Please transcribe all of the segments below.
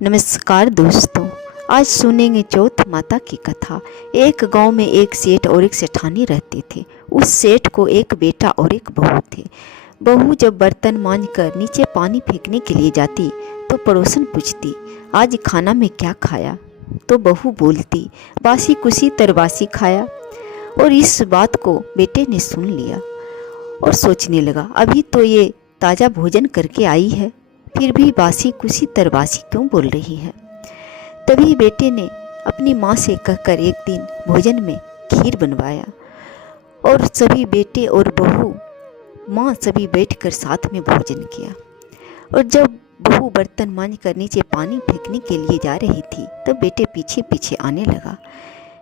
नमस्कार दोस्तों, आज सुनेंगे चौथ माता की कथा। एक गांव में एक सेठ और एक सेठानी रहते थे। उस सेठ को एक बेटा और एक बहू थे। बहू जब बर्तन मांजकर नीचे पानी फेंकने के लिए जाती तो पड़ोसन पूछती, आज खाना में क्या खाया? तो बहू बोलती, बासी कुसी तरबासी खाया। और इस बात को बेटे ने सुन लिया और सोचने लगा, अभी तो ये ताज़ा भोजन करके आई है, फिर भी बासी कुसी तरबासी क्यों बोल रही है। तभी बेटे ने अपनी माँ से कहकर एक दिन भोजन में खीर बनवाया और सभी बेटे और बहू माँ सभी बैठकर साथ में भोजन किया। और जब बहू बर्तन मांज कर नीचे पानी फेंकने के लिए जा रही थी तब बेटे पीछे पीछे आने लगा।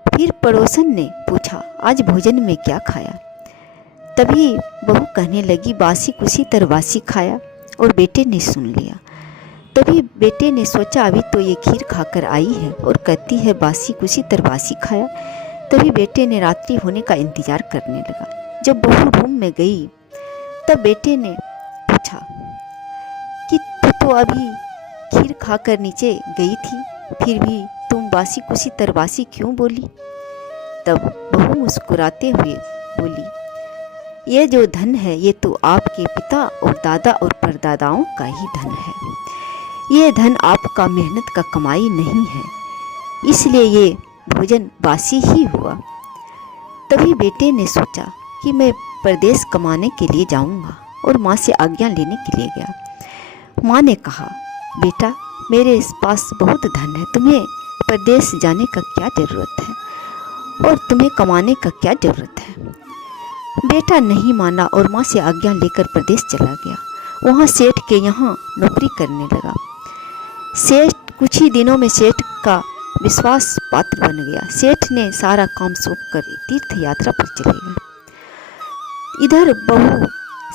फिर पड़ोसन ने पूछा, आज भोजन में क्या खाया? तभी बहू कहने लगी, बासी कुसी तरबासी खाया। और बेटे ने सुन लिया। तभी बेटे ने सोचा, अभी तो ये खीर खाकर आई है और कहती है बासी कुसी तरबासी खाया। तभी बेटे ने रात्रि होने का इंतजार करने लगा। जब बहू रूम में गई तब बेटे ने पूछा कि तू तो अभी खीर खाकर नीचे गई थी, फिर भी तुम बासी कुसी तरबासी क्यों बोली? तब बहू मुस्कुराते हुए बोली, ये जो धन है ये तो आपके पिता और दादा और परदादाओं का ही धन है। ये धन आपका मेहनत का कमाई नहीं है, इसलिए ये भोजन बासी ही हुआ। तभी बेटे ने सोचा कि मैं परदेश कमाने के लिए जाऊंगा और माँ से आज्ञा लेने के लिए गया। माँ ने कहा, बेटा मेरे पास बहुत धन है, तुम्हें परदेश जाने का क्या ज़रूरत है और तुम्हें कमाने का क्या ज़रूरत है। बेटा नहीं माना और माँ से आज्ञा लेकर प्रदेश चला गया। वहाँ सेठ के यहाँ नौकरी करने लगा। सेठ कुछ ही दिनों में सेठ का विश्वास पात्र बन गया। सेठ ने सारा काम सौंप कर तीर्थ यात्रा पर चले गए। इधर बहू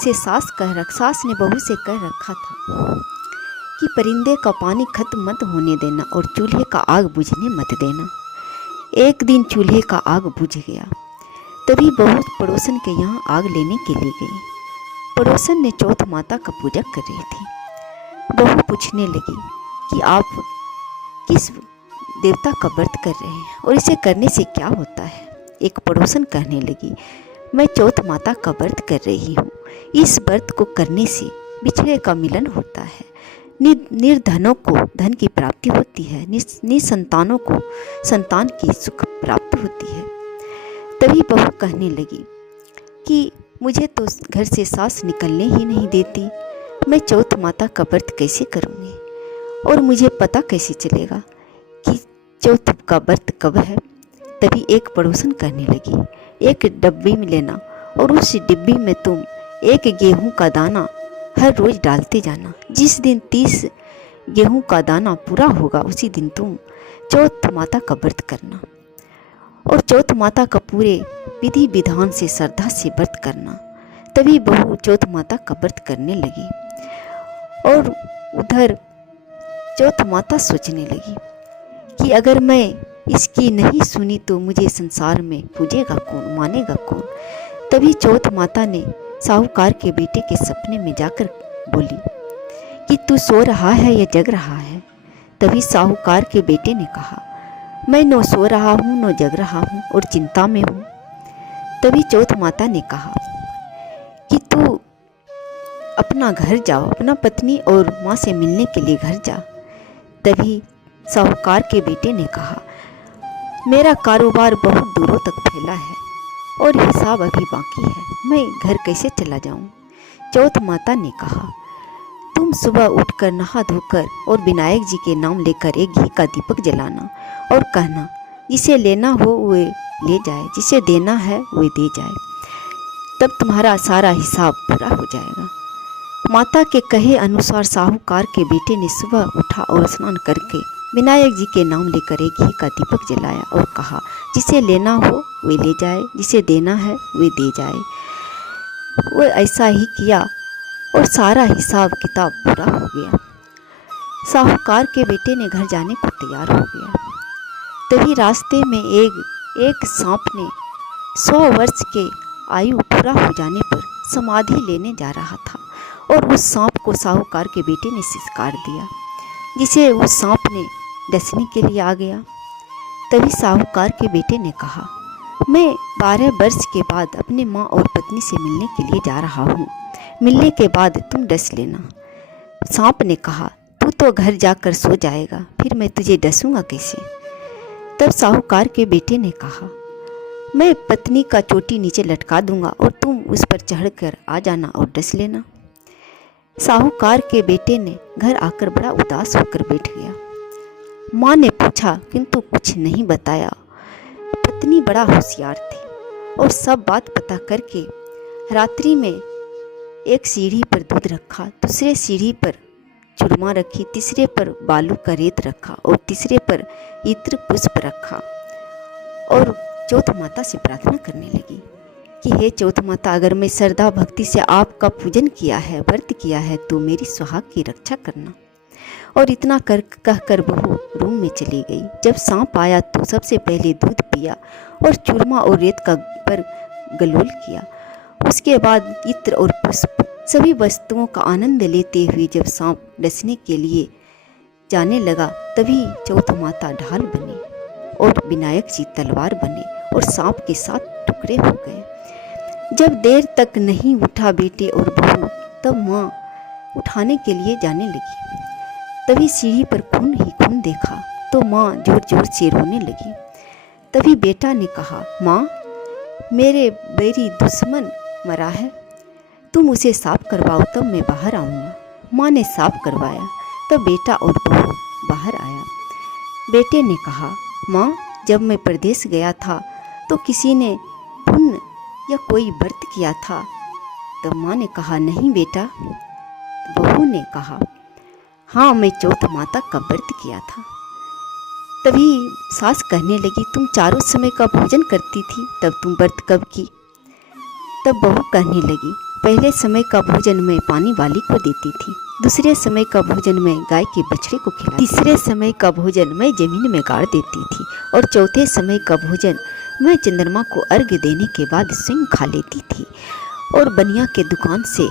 से सास ने बहू से कह रखा था कि परिंदे का पानी खत्म मत होने देना और चूल्हे का आग बुझने मत देना। एक दिन चूल्हे का आग बुझ गया। तभी बहू पड़ोसन के यहाँ आग लेने के लिए गई। पड़ोसन ने चौथ माता का पूजा कर रही थी। बहू पूछने लगी कि आप किस देवता का व्रत कर रहे हैं और इसे करने से क्या होता है? एक पड़ोसन कहने लगी, मैं चौथ माता का व्रत कर रही हूँ। इस व्रत को करने से बिछड़े का मिलन होता है, निर्धनों को धन की प्राप्ति होती है, निसंतानों को संतान की सुख प्राप्त होती है। तभी बहू कहने लगी कि मुझे तो घर से सास निकलने ही नहीं देती, मैं चौथ माता का व्रत कैसे करूँगी और मुझे पता कैसे चलेगा कि चौथ का व्रत कब है। तभी एक पड़ोसन कहने लगी, एक डब्बी में लेना और उस डिब्बी में तुम एक गेहूं का दाना हर रोज़ डालते जाना। जिस दिन 30 गेहूं का दाना पूरा होगा उसी दिन तुम चौथ माता का व्रत करना और चौथ माता का पूरे विधि विधान से श्रद्धा से व्रत करना। तभी बहू चौथ माता का व्रत करने लगी और उधर चौथ माता सोचने लगी कि अगर मैं इसकी नहीं सुनी तो मुझे संसार में पूजेगा कौन, मानेगा कौन। तभी चौथ माता ने साहूकार के बेटे के सपने में जाकर बोली कि तू सो रहा है या जग रहा है? तभी साहूकार के बेटे ने कहा, मैं न सो रहा हूँ न जग रहा हूँ और चिंता में हूँ। तभी चौथ माता ने कहा कि तू अपना घर जाओ, अपना पत्नी और माँ से मिलने के लिए घर जा। तभी साहूकार के बेटे ने कहा, मेरा कारोबार बहुत दूरों तक फैला है और हिसाब अभी बाकी है, मैं घर कैसे चला जाऊँ। चौथ माता ने कहा, तुम सुबह उठकर नहा धोकर और विनायक जी के नाम लेकर एक घी का दीपक जलाना और कहना, जिसे लेना हो वे ले जाए, जिसे देना है वे दे जाए, तब तुम्हारा सारा हिसाब पूरा हो जाएगा। माता के कहे अनुसार साहूकार के बेटे ने सुबह उठा और स्नान करके विनायक जी के नाम लेकर एक घी का दीपक जलाया और कहा, जिसे लेना हो वे ले जाए, जिसे देना है वे दे जाए। वो ऐसा ही किया और सारा हिसाब किताब पूरा हो गया। साहूकार के बेटे ने घर जाने को तैयार हो गया। तभी रास्ते में एक सांप ने 100 वर्ष के आयु पूरा हो जाने पर समाधि लेने जा रहा था और उस सांप को साहूकार के बेटे ने शिकार दिया। जिसे उस सांप ने डसने के लिए आ गया। तभी साहूकार के बेटे ने कहा, मैं 12 वर्ष के बाद अपने माँ और पत्नी से मिलने के लिए जा रहा हूँ। मिलने के बाद तुम डस लेना। सांप ने कहा, तू तो घर जाकर सो जाएगा, फिर मैं तुझे डसूंगा कैसे? तब साहूकार के बेटे ने कहा, मैं पत्नी का चोटी नीचे लटका दूंगा और तुम उस पर चढ़कर आ जाना और डस लेना। साहूकार के बेटे ने घर आकर बड़ा उदास होकर बैठ गया। माँ ने पूछा किंतु कुछ नहीं बताया। पत्नी बड़ा होशियार थी और सब बात पता करके रात्रि में एक सीढ़ी पर दूध रखा, दूसरे सीढ़ी पर चूरमा रखी, तीसरे पर बालू का रेत रखा और तीसरे पर इत्र पुष्प रखा और चौथ माता से प्रार्थना करने लगी कि हे चौथ माता, अगर मैं श्रद्धा भक्ति से आपका पूजन किया है, व्रत किया है, तो मेरी सुहाग की रक्षा करना। और इतना कहकर बहू रूम में चली गई। जब सांप आया तो सबसे पहले दूध पिया और चूरमा और रेत का पर गलोल किया। उसके बाद इत्र और पुष्प सभी वस्तुओं का आनंद लेते हुए जब सांप डसने के लिए जाने लगा, तभी चौथ माता ढाल बनी और विनायक जी तलवार बने और सांप के 7 टुकड़े हो गए। जब देर तक नहीं उठा बेटे और बहू, तब माँ उठाने के लिए जाने लगी। तभी सीढ़ी पर खून ही खून देखा तो माँ जोर जोर से रोने लगी। तभी बेटा ने कहा, माँ, मेरे बैरी दुश्मन मरा है, तुम उसे साफ करवाओ तब मैं बाहर आऊँगा। माँ ने साफ करवाया तब बेटा और बहू बाहर आया। बेटे ने कहा, माँ, जब मैं परदेश गया था तो किसी ने पुण्य या कोई व्रत किया था? तब माँ ने कहा, नहीं बेटा। बहू ने कहा, हाँ, मैं चौथ माता का व्रत किया था। तभी सास कहने लगी, तुम चारों समय का भोजन करती थी, तब तुम व्रत कब की? तब बहू कहने लगी, पहले समय का भोजन मैं पानी वाली को देती थी, दूसरे समय का भोजन मैं गाय के बछड़े को खिलाती, तीसरे समय का भोजन मैं जमीन में गाड़ देती थी और चौथे समय का भोजन मैं चंद्रमा को अर्घ्य देने के बाद स्वयं खा लेती थी। और बनिया के दुकान से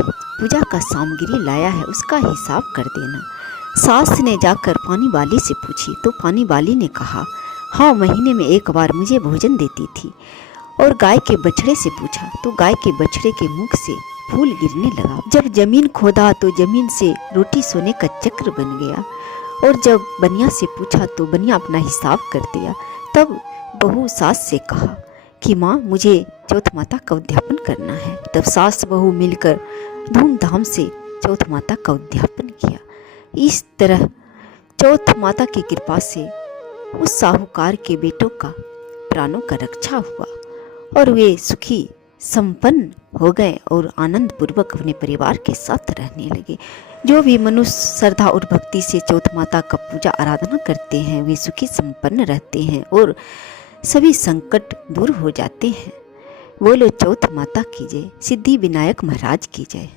पूजा का सामग्री लाया है, उसका हिसाब कर देना। सास ने जाकर पानी वाली से पूछी तो पानी वाली ने कहा, हाँ, महीने में एक बार मुझे भोजन देती थी। और गाय के बछड़े से पूछा तो गाय के बछड़े के मुख से फूल गिरने लगा। जब जमीन खोदा तो जमीन से रोटी सोने का चक्र बन गया। और जब बनिया से पूछा तो बनिया अपना हिसाब कर दिया। तब बहू सास से कहा कि माँ, मुझे चौथ माता का उद्यापन करना है। तब सास बहू मिलकर धूमधाम से चौथ माता का उद्यापन किया। इस तरह चौथ माता की कृपा से उस साहूकार के बेटों का प्राणों का रक्षा हुआ और वे सुखी संपन्न हो गए और आनंद पूर्वक अपने परिवार के साथ रहने लगे। जो भी मनुष्य श्रद्धा और भक्ति से चौथ माता का पूजा आराधना करते हैं, वे सुखी संपन्न रहते हैं और सभी संकट दूर हो जाते हैं। बोलो चौथ माता की जय, सिद्धि विनायक महाराज की जय।